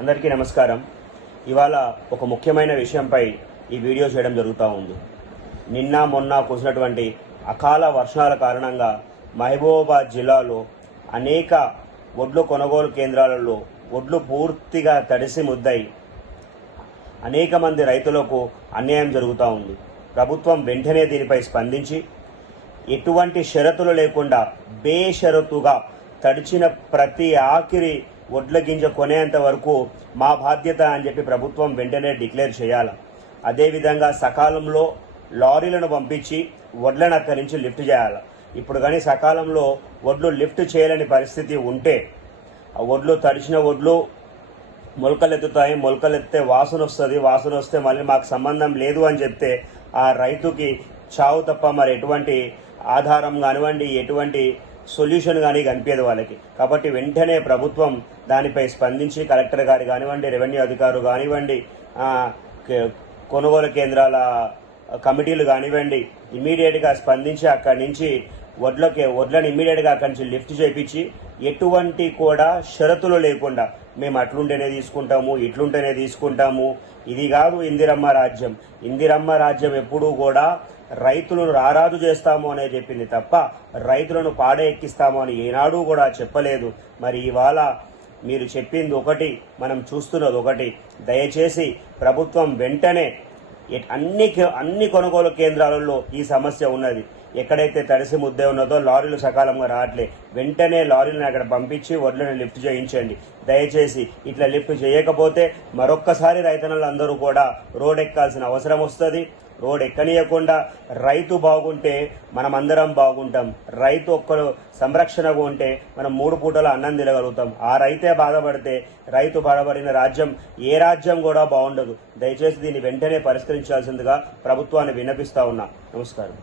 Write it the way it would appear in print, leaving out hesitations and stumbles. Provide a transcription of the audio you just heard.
అందరికీ నమస్కారం. ఇవాళ ఒక ముఖ్యమైన విషయంపై ఈ వీడియో చేయడం జరుగుతూ ఉంది. నిన్న మొన్న కురిసినటువంటి అకాల వర్షాల కారణంగా మహబూబాబాద్ జిల్లాలో అనేక వడ్లు కొనుగోలు కేంద్రాలలో వడ్లు పూర్తిగా తడిసి ముద్దై అనేక మంది రైతులకు అన్యాయం జరుగుతూ ఉంది. ప్రభుత్వం వెంటనే దీనిపై స్పందించి ఎటువంటి షరతులు లేకుండా బేషరతుగా తడిచిన ప్రతి ఆఖరి వడ్ల గింజ కొనేంత వరకు మా బాధ్యత అని చెప్పి ప్రభుత్వం వెంటనే డిక్లేర్ చేయాలి. అదేవిధంగా సకాలంలో లారీలను పంపించి వడ్లను అక్కడి నుంచి లిఫ్ట్ చేయాలి. ఇప్పుడు కానీ సకాలంలో వడ్లు లిఫ్ట్ చేయలేని పరిస్థితి ఉంటే ఆ వడ్లు తడిచిన వడ్లు మొలకలెత్తుతాయి. మొలకలెత్తే వాసన వస్తుంది. వాసన వస్తే మళ్ళీ మాకు సంబంధం లేదు అని చెప్తే ఆ రైతుకి చావు తప్ప మరి ఎటువంటి ఆధారం కానివ్వండి, ఎటువంటి సొల్యూషన్ కానీ కనిపించదు వాళ్ళకి. కాబట్టి వెంటనే ప్రభుత్వం దానిపై స్పందించి కలెక్టర్ గారు కానివ్వండి, రెవెన్యూ అధికారులు కానివ్వండి, కొనుగోలు కమిటీలు కానివ్వండి, ఇమీడియట్గా స్పందించి అక్కడి నుంచి వడ్లను ఇమీడియట్గా అక్కడి నుంచి లిఫ్ట్ చేయించి ఎటువంటి కూడా షరతులు లేకుండా మేము అట్లుంటేనే తీసుకుంటాము, ఇట్లుంటేనే తీసుకుంటాము, ఇది కాదు ఇందిరమ్మ రాజ్యం. ఇందిరమ్మ రాజ్యం ఎప్పుడూ కూడా రైతులను రారాజు చేస్తాము అనే చెప్పింది తప్ప రైతులను పాడే ఎక్కిస్తాము అని ఏనాడు కూడా చెప్పలేదు. మరి ఇవాళ మీరు చెప్పింది ఒకటి, మనం చూస్తున్నది ఒకటి. దయచేసి ప్రభుత్వం వెంటనే అన్ని కొనుగోలు కేంద్రాలలో ఈ సమస్య ఉన్నది. ఎక్కడైతే తడిసి ముద్దే ఉన్నదో లారీలు సకాలంగా రావట్లే, వెంటనే లారీలను అక్కడ పంపించి వడ్లను లిఫ్ట్ చేయించండి దయచేసి. ఇట్లా లిఫ్ట్ చేయకపోతే మరొక్కసారి రైతన్నలందరూ కూడా రోడ్ ఎక్కాల్సిన అవసరం వస్తుంది. రోడ్ ఎక్కనీయకుండా రైతు బాగుంటే మనం అందరం బాగుంటాం. రైతు ఒక్కరు సంరక్షణగా ఉంటే మనం 3 పూటల అన్నం తినగలుగుతాం. ఆ రైతే బాధపడితే రైతు బాధపడిన రాజ్యం ఏ రాజ్యం కూడా బాగుండదు. దయచేసి దీన్ని వెంటనే పరిష్కరించాల్సిందిగా ప్రభుత్వాన్ని విన్నపిస్తా ఉన్నా. నమస్కారం.